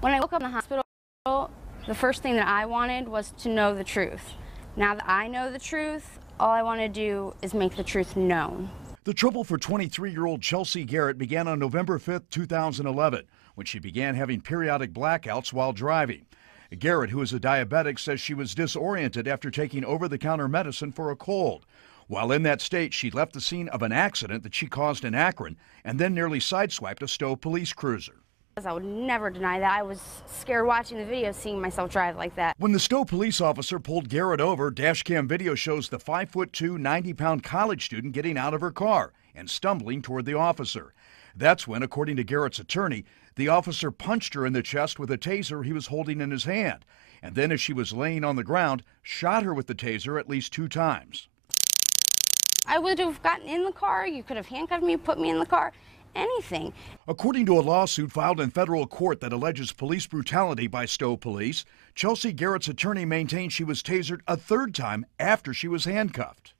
When I woke up in the hospital, the first thing that I wanted was to know the truth. Now that I know the truth, all I want to do is make the truth known. The trouble for 23-year-old Chelsea Garrett began on November 5, 2011, when she began having periodic blackouts while driving. Garrett, who is a diabetic, says she was disoriented after taking over-the-counter medicine for a cold. While in that state, she left the scene of an accident that she caused in Akron and then nearly sideswiped a Stowe police cruiser. I would never deny that. I was scared watching the video, seeing myself drive like that. When the Stowe police officer pulled Garrett over, dashcam video shows the 5'2", 90-pound college student getting out of her car and stumbling toward the officer. That's when, according to Garrett's attorney, the officer punched her in the chest with a taser he was holding in his hand, and then as she was laying on the ground, shot her with the taser at least 2 times. I would have gotten in the car. You could have handcuffed me, put me in the car. Anything. According to a lawsuit filed in federal court that alleges police brutality by Stowe police, Chelsea Garrett's attorney maintained she was tasered a 3rd time after she was handcuffed.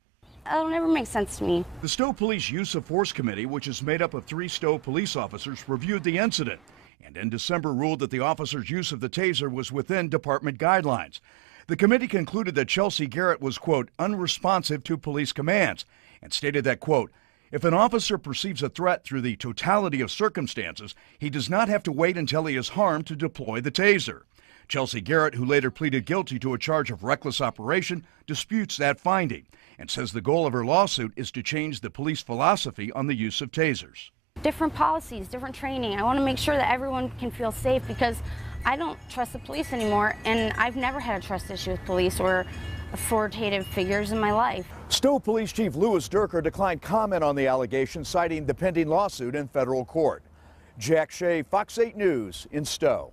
That'll never make sense to me. The Stowe Police Use of Force Committee, which is made up of 3 Stowe police officers, reviewed the incident and in December ruled that the officer's use of the taser was within department guidelines. The committee concluded that Chelsea Garrett was, quote, unresponsive to police commands and stated that, quote, if an officer perceives a threat through the totality of circumstances, he does not have to wait until he is harmed to deploy the taser. Chelsea Garrett, who later pleaded guilty to a charge of reckless operation, disputes that finding and says the goal of her lawsuit is to change the police philosophy on the use of tasers. Different policies, different training. I want to make sure that everyone can feel safe because I don't trust the police anymore, and I've never had a trust issue with police or authoritative figures in my life. Stowe Police Chief Louis Durker declined comment on the allegation, citing the pending lawsuit in federal court. Jack Shea, Fox 8 News in Stowe.